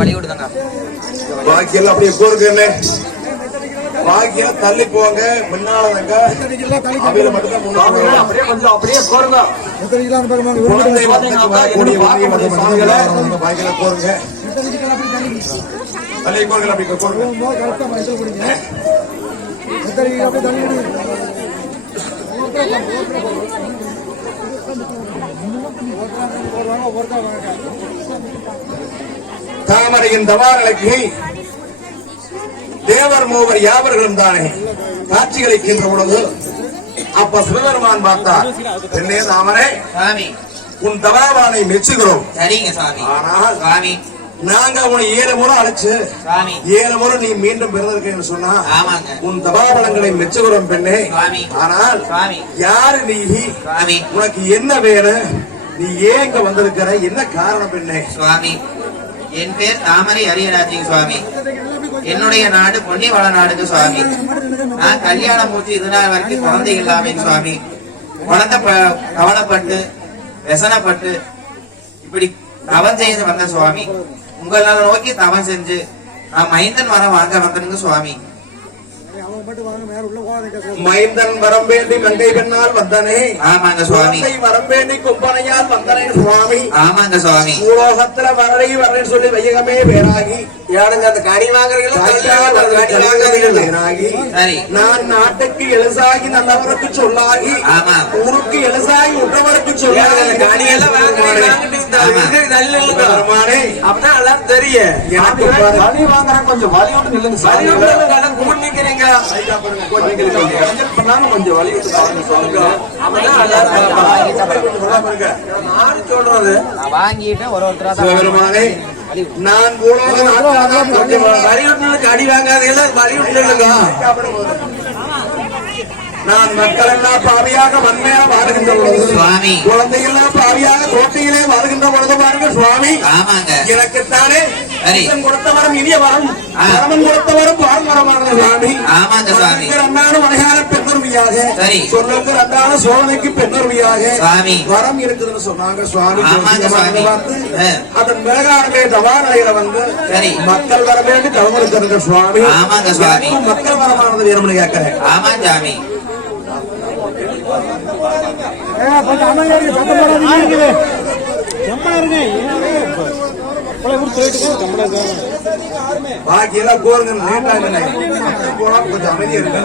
வழி விடுதாங்க பாக்கியெல்லாம் அப்படியே போருங்க பாக்கியம் தள்ளி போங்க முன்னாலங்க அவையில மட்டும்தான் முன்னாடி அப்படியே கொஞ்சம் அப்படியே போருங்க குழந்தை வரக்கூடிய பாக்கியில போருங்க தள்ளி போருங்க அப்படி போருங்க தாமரையின் தவாரலைக்கு தேவர் மூவர் யாவர்களும் தானே காட்சிகளிக்கின்ற பொழுது அப்ப சிவபெருமான் பார்த்தார், என்னே தாமரை உன் தவாவானை மெச்சுகிறோம். ஆனால் நாங்க உன்னை 7 முறை அழைச்சு 7 முறை நீ மீண்டும் பிறந்திருக்கேன்னு சொன்னா உன் தபாபலங்களை மெச்சுகிறோம் பெண்ணே. ஆனால் யாரு நீ, உனக்கு என்ன வேணும், நீ ஏன் இங்க வந்திருக்கிற, என்ன காரணம் பெண்ணே? சுவாமி, என் பேர் தாமரை அரியராஜிங்க சுவாமி. என்னுடைய நாடு பொன்னிவள நாடுங்க சுவாமி. நான் கல்யாணம் மூச்சு இது நாள் வரைக்கும் குழந்தை இல்லாம சுவாமி குழந்தை கவலைப்பட்டு व्यसனப்பட்டு இப்படி தவம் செய்து வந்த சுவாமி. உங்களை நோக்கி தவம் செஞ்சு நான் மைந்தன் வரம் வாங்க வந்தனுங்க சுவாமி. மைந்தன் வரம் வேண்டி மங்கை பெண்ணால் வந்தனே. ஆமாங்க சுவாமி. வரம் வேண்டி கும்பனையால் வந்தனே சுவாமி. ஆமாங்க சுவாமி. பூலோகத்துல வரன்னு சொல்லி வையகமே பேராகி யாருங்க அந்த கனி வாங்குறீங்க. நான் நாட்டுக்கு எழுசாகி நல்லவருக்கு சொல்லாகி ஊருக்கு எழுசாகி உற்றவருக்கு சொல்லாகி அப்படின்னா எல்லாரும் தெரியும். எனக்கு கனி வாங்குறேன், கொஞ்சம் வலியோட்டு நில்லுங்க. கொஞ்சம் வலியுறுத்தி வாங்கிட்டு ஒரு ஒருத்தரா நான் அடி வாங்காத நான் மக்கள் எல்லாம் பாவியாக வன்மையாக வாழ்கின்ற பொழுது சுவாமி, குழந்தைகள்லாம் பாவியாக கோட்டையிலே வாழ்கின்ற பொழுது பாருங்க சுவாமி, எனக்குத்தானே கொடுத்த வரம் இனிய வரம், வரமன் கொடுத்த வரம் பாரம்பரமானது சுவாமி. அண்ணாலும் அழகான பெண்ணுரிமையாக சொல்லுக்கு அண்ணான சோழனைக்கு பெண்ணுரிமையாக வரம் இருக்குதுன்னு சொன்னாங்க சுவாமி. பார்த்து அதன் விலகாரமே தவாநிலையில வந்து மக்கள் வர வேண்டி தவறுக்கிறது சுவாமி. மக்கள் வரமானது வேணும்னு கேட்கிறேன். ஆமா சாமி. பாக்கி எல்லாம் கோருங்க, போனா கொஞ்சம் அமைதியா இருக்க.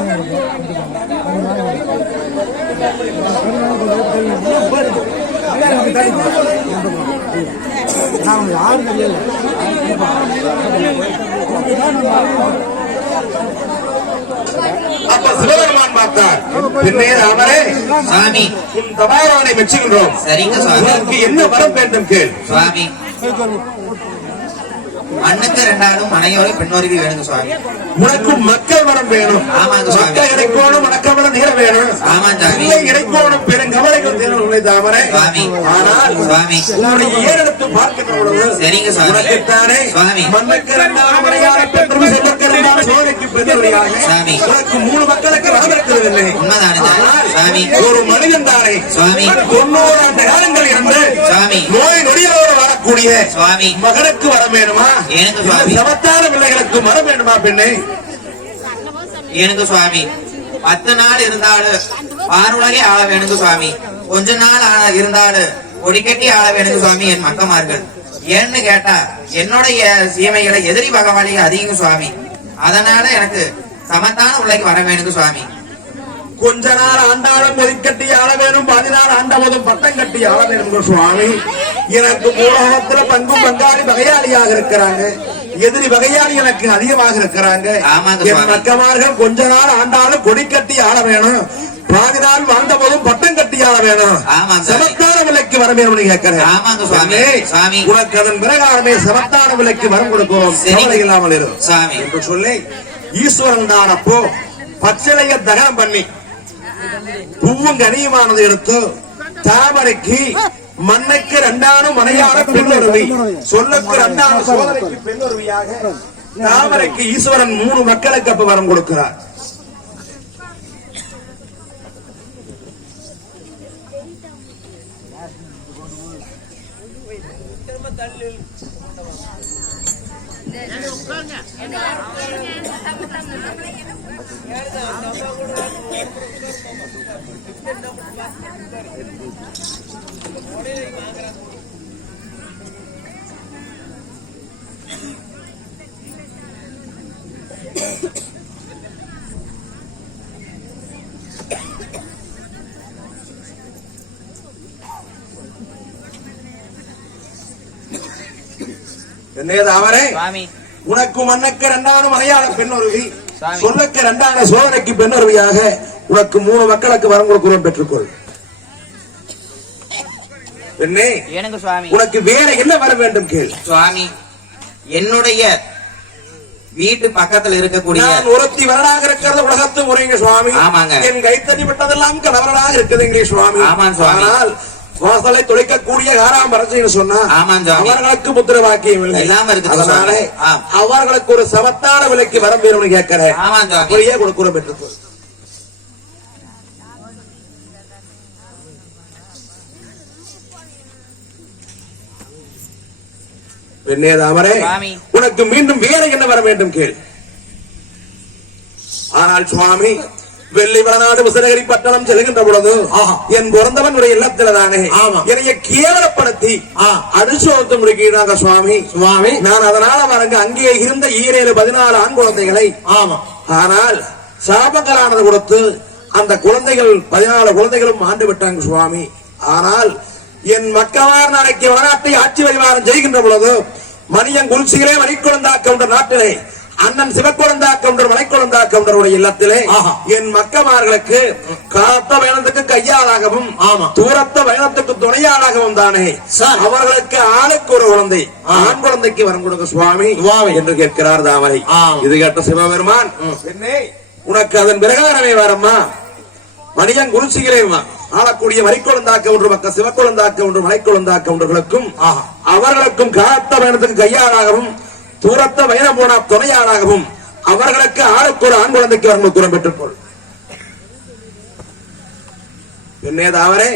அப்ப சிவபெருமான் பார்த்தார். பின்னே அவரே சுவாமி உன் தபாரவனை மெச்சுகின்றோம். சரிங்க சுவாமி. உனக்கு என்ன வரம் வேண்டும் கேள். சுவாமி மண்ணுக்கு 2 மனையோட பெண்ணோருக்கு வேணுங்க சுவாமி. உனக்கு மக்கள் வரம் வேணும். ஆமாங்க சுவாமி. மக்கள் இறைக்கோணும் மணக்கவளம் நீர வேணும். ஆமாம் சாமி. இறைக்கோணும் பெருங்கவலைகள் தீரும் உன்னை தாமரை. சுவாமி. ஆனால் சுவாமி உன்னுடைய ஏறெடுத்து பார்க்கின்ற பொழுது சரிங்க சுவாமி. உனக்குத்தானே சுவாமி மண்ணுக்கு 2 மனையார பெண்ணும் சொல்லுக்கு 2 சோலைக்கு பெண்ணுடையாக சுவாமி உனக்கு 3 மக்களுக்கு வரம் இருக்கிறதில்லை. உண்மைதானே சுவாமி. ஒரு மனிதன் தானே சுவாமி 90 ஆண்டு காலங்கள் இருந்து சுவாமி நோய் நொடியோடு வரக்கூடிய சுவாமி மகனுக்கு வர வேணுமா? எனக்கு சுவாமி. சமத்தான பிள்ளைகளுக்கு வர வேண்டுமா? பெண்ணே எனக்கு சுவாமி 10 நாள் இருந்தாலும் பாருலகே ஆள வேணுங்க சுவாமி. கொஞ்ச நாள் இருந்தாலும் கொடிக்கட்டி ஆள வேணுங்க சுவாமி என் மக்கமார்கள். ஏன்னு கேட்டா என்னுடைய சீமைகளை எதிரி பகவானிகள் அதிகம் சுவாமி. அதனால எனக்கு சமத்தான பிள்ளைக்கு வர வேணுங்க சுவாமி. கொஞ்ச நாள் ஆண்டாலும் கொடிக்கட்டி ஆள வேணும், 10 நாள் ஆண்டவதும் பட்டம் கட்டி ஆள வேணும் சுவாமி. எனக்கு மூலகத்துல பங்கும் பங்காளி வகையாளியாக இருக்கிறாங்க, எதிரி வகையாளி எனக்கு அதிகமாக இருக்கிறாங்க. என் மக்கமார்கள் கொஞ்ச நாள் ஆண்டாலும் கொடிக்கட்டி ஆள வேணும், 10 நாள் வாழ்ந்த போதும் பட்டம் கட்டி ஆள வேணும், சமத்தான விலைக்கு வர வேணும்னு கேட்கிறேன். உனக்கு அதன் பிரகாரமே சமத்தான விலைக்கு வரம் கொடுக்கிறோம், கவலை இல்லாமல் இருக்கும் என்று சொல்லி ஈஸ்வரன் தான் அப்போ பச்சிலைய தகனம் பண்ணி பூவும் கனியுமானது எடுத்து தாமரைக்கு மண்ணுக்கு 2 மனையான பெண்ணுருவி சொல்லுக்கு 2 சோதனைக்கு பெண்ணுருவியாக தாமரைக்கு ஈஸ்வரன் 3 மக்களுக்கு அப்ப வரம் கொடுக்கிறார். அவரே உனக்கு மண்ணுக்கு 2 மலையாள பெண்ணுருவி சொல்லுக்கு 2 சோதனைக்கு பெண்ணுருவியாக உனக்கு 3 மக்களுக்கு வரம் கொடுக்கிறோம், பெற்றுக்கொள். பெண்ணே எனக்கு சுவாமி உனக்கு வேற என்ன வர வேண்டும் கேள். சுவாமி என்னுடைய வீட்டு பக்கத்துல இருக்கக்கூடிய ஒருத்தி வரலாக இருக்கிறது உலகத்து முறைங்க சுவாமி. ஆமாங்க. என் கைத்தறி விட்டதெல்லாம் கணவர்களாக இருக்குதுங்க சுவாமி. ஆமாம் சுவாமி. ஆனால் வாசலை தொலைக்கக்கூடிய 6ஆம் அரசைன்னு சொன்னா அவர்களுக்கு முத்திர வாக்கியம் இல்லை, அதனால அவர்களுக்கு ஒரு சமத்தான விலைக்கு வரம் வேணும்னு கேட்கிறேன். அப்படியே கொடுக்கிறோம் பெற்றுக்கொள். பெண்ணே தாமரை உனக்கு மீண்டும் வேற என்ன வர வேண்டும் கேள். ஆனால் சுவாமி வெள்ளை வளநாடு விசனகிரி பட்டணம் செல்கின்ற பொழுது என் பிறந்தவனுடைய இல்லத்துல தானே என்னைய கேவலப்படுத்தி அனுசோத்து முடிக்கிறாங்க சுவாமி. சுவாமி நான் அதனால வரங்க அங்கே இருந்த 14 ஆண் குழந்தைகளை ஆனால் சாபங்களானது கொடுத்து அந்த குழந்தைகள் 14 குழந்தைகளும் ஆண்டு விட்டாங்க சுவாமி. ஆனால் என் மக்களார் நாளைக்கு வடநாட்டை ஆட்சி பரிமாறம் செய்கின்ற பொழுது மணியன் குளிர்ச்சிகளே மணிக்குழந்தா கவுண்டர் நாட்டிலே அண்ணன் சிவக்குழந்தா கவுண்டர் மலைக்குழந்தா கவுண்டருடைய இல்லத்திலே என் மக்கமார்களுக்கு காத்த பயணத்துக்கு கையாளாகவும் தூரத்த பயணத்துக்கு துணையாளாகவும் தானே அவர்களுக்கு ஆளுக்கு ஒரு குழந்தை ஆண் குழந்தைக்கு வரம் கொடுக்க சுவாமி என்று கேட்கிறார் தாமரை. இது கேட்ட சிவபெருமான் என்னே உனக்கு அதன் பிரகாரமே வரம்மா மணியன் குளிர்ச்சிகளே ஆளக்கூடிய மறைக்குழந்தாக்க ஒன்று மக்கள் சிவக்குழந்தாக்க ஒன்று மலைக்குழந்தாக்க ஒன்றுகளுக்கும் அவர்களுக்கும் காத்த பயணத்துக்கு கையாளாகவும் தூரத்த பயணம் போன துணையாளாகவும் அவர்களுக்கு ஆளுக்கு ஒரு ஆண் குழந்தைக்கு வரம் கூறம் பெற்றுக்கொள். அவரே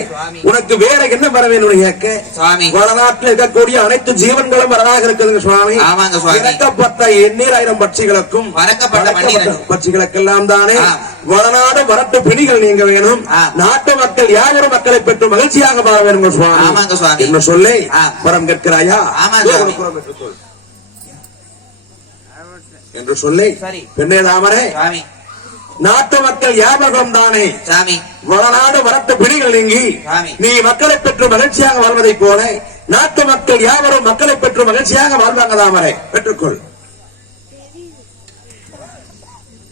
உனக்கு வேற என்ன வர வேணும் கேட்க வடநாட்டில் இருக்கக்கூடிய அனைத்து ஜீவன்களும் வரலாக இருக்குதுங்க சுவாமி. இறக்கப்பட்ட 1000 பட்சிகளுக்கும் பட்சிகளுக்கெல்லாம் தானே வடநாடு வரட்டு பிணிகள் நீங்க வேணும், நாட்டு மக்கள் யாவரும் மக்களை பெற்று மகிழ்ச்சியாக வாழ வேணும் சுவாமி என்ன சொல்லி வரம் கேட்கிறாயா என்று சொல்லி பெண்ணே தாமரை நாட்டு மக்கள் யாபகம் தானே சாமி. வளநாடு வரட்டு பிடிகள் நீங்கி சாமி. நீ மக்களை பெற்று மகிழ்ச்சியாக வாழ்வதை போல நாட்டு மக்கள் யாவரும் மக்களை பெற்று மகிழ்ச்சியாக வாழ்வாங்க தாமரை. பெற்றுக்கொள்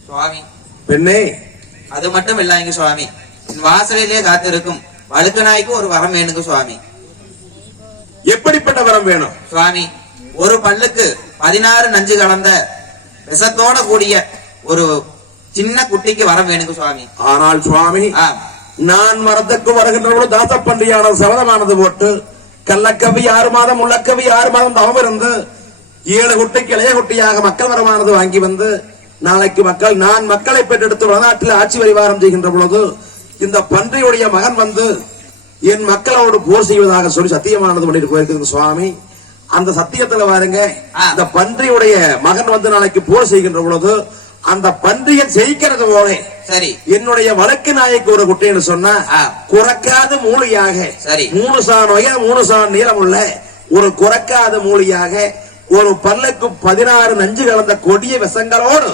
சுவாமி. பெண்ணே, அது மட்டும் இல்லைங்க சுவாமி, வாசலிலே காத்திருக்கும் வழுக்கு நாய்க்கு ஒரு வரம் வேணுங்க சுவாமி. எப்படிப்பட்ட வரம் வேணும் சுவாமி? ஒரு பல்லுக்கு 16 நஞ்சு கலந்த விஷத்தோட கூடிய ஒரு சின்ன குட்டிக்கு வரம் வேணுங்க சுவாமி. ஆனால் சுவாமி, நான் மரத்துக்கு வருகின்ற தாசப்பன்றியான சபதமானது போட்டு கள்ளக்கவி 6 மாதம் உள்ளக்கவி 6 மாதம் தவம் இருந்து 7 குட்டிக்கு இளைய குட்டியாக மக்கள் வரமானது வாங்கி வந்து நாளைக்கு நான் மக்களை பெற்றெடுத்து வடநாட்டில் ஆட்சி பரிவாரம் செய்கின்ற பொழுது இந்த பன்றியுடைய மகன் வந்து என் மக்களோடு போர் செய்வதாக சொல்லி சத்தியமானது பண்ணிட்டு போயிருக்குது சுவாமி. அந்த சத்தியத்துல பாருங்க, இந்த பன்றியுடைய மகன் வந்து நாளைக்கு போர் செய்கின்ற பொழுது அந்த பன்றியை ஜெயிக்கிறது போல சரி என்னுடைய வழக்கு நாய்க்கு ஒரு குட்டின்னு சொன்னா குறைக்காத மூலியாக 3 சான் உயரம் 3 சான் நீளம் உள்ள ஒரு குறைக்காத மூலியாக ஒரு பல்லுக்கு 16 நஞ்சு கலந்த கொடிய விஷங்களோடு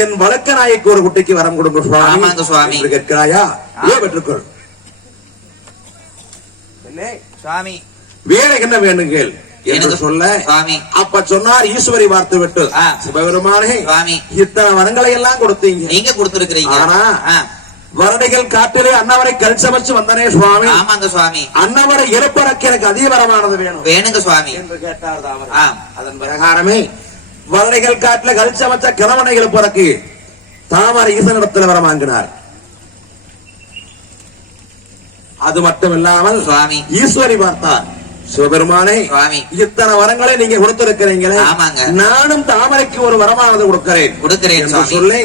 என் வழக்கு நாய்க்கு ஒரு குட்டிக்கு வரம் கொடுங்க சுவாமி. கேட்கிறாயா? பெற்றுக்கொள் சுவாமி. வேற என்ன வேணுங்கள் என்று சொல்ல அப்ப சொன்னார் ஈஸ்வரி வார்த்தை விட்டு, சிவபெருமானே இத்தனை வரங்களை எல்லாம் கொடுத்தீங்க, நீங்க கொடுத்திருக்கிறீங்க. ஆனா வருடைகள் காட்டிலே அன்னவரை கல் சமைச்சு வந்தனே சுவாமி. ஆமாங்க சுவாமி. அன்னவரை இறப்பறக்கு எனக்கு அதிகவரமானது வேணுங்க சுவாமி என்று கேட்டார் தாமரை. அதன் பிரகாரமே வருடைகள் காட்டில கல் சமைச்ச கிழவனை இறப்பறக்கு தாமரை ஈசனிடத்தில் வரம் வாங்கினார். அது மட்டும் இல்லாமல் சுவாமி ஈஸ்வரி பார்த்தார், சிவபெருமானே இத்தனை வரங்களை நீங்க கொடுத்திருக்கிறீங்களே, நானும் தாமரைக்கு ஒரு வரமானது கொடுக்கிறேன் சொல்லி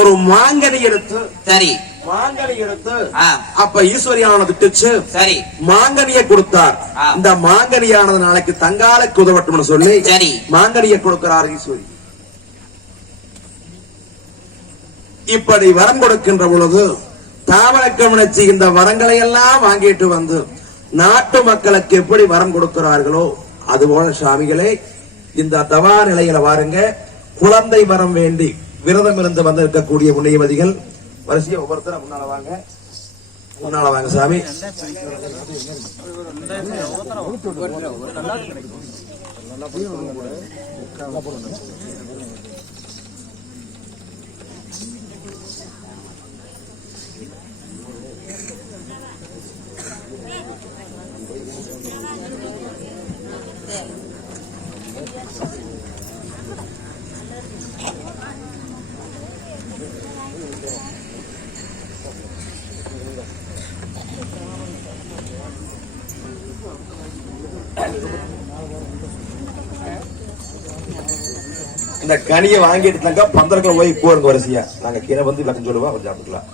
ஒரு மாங்கனி எடுத்து மாங்கனி எடுத்து அப்ப ஈஸ்வரியானது திட்டுச்சு மாங்கனியை கொடுத்தார். இந்த மாங்கனியானது நாளைக்கு தங்காலுக்கு உதவட்டும் சொல்லி மாங்கனியை கொடுக்கிறார் ஈஸ்வரி. இப்படி வரம் கொடுக்கின்ற பொழுது தாமரை கவனிச்சு இந்த வரங்களை எல்லாம் வாங்கிட்டு வந்து நாட்டு மக்களுக்கு எப்படி வரம் கொடுக்கிறார்களோ அதுபோல சுவாமிகளே இந்த தவா நிலையில வாருங்க, குழந்தை வரம் வேண்டி விரதம் இருந்து வந்திருக்கக்கூடிய புண்ணியவதிகள் வரிசையா ஒவ்வொருத்தரும் முன்னால வாங்க சாமி. இந்த கனியை வாங்கிட்டு தாங்க பந்தர்கள் போய் போடுங்க வரிசையா. நாங்க கீழே வந்து விளக்கம் சொல்லுவோம், கொஞ்சம் சாப்பிட்டுக்கலாம்.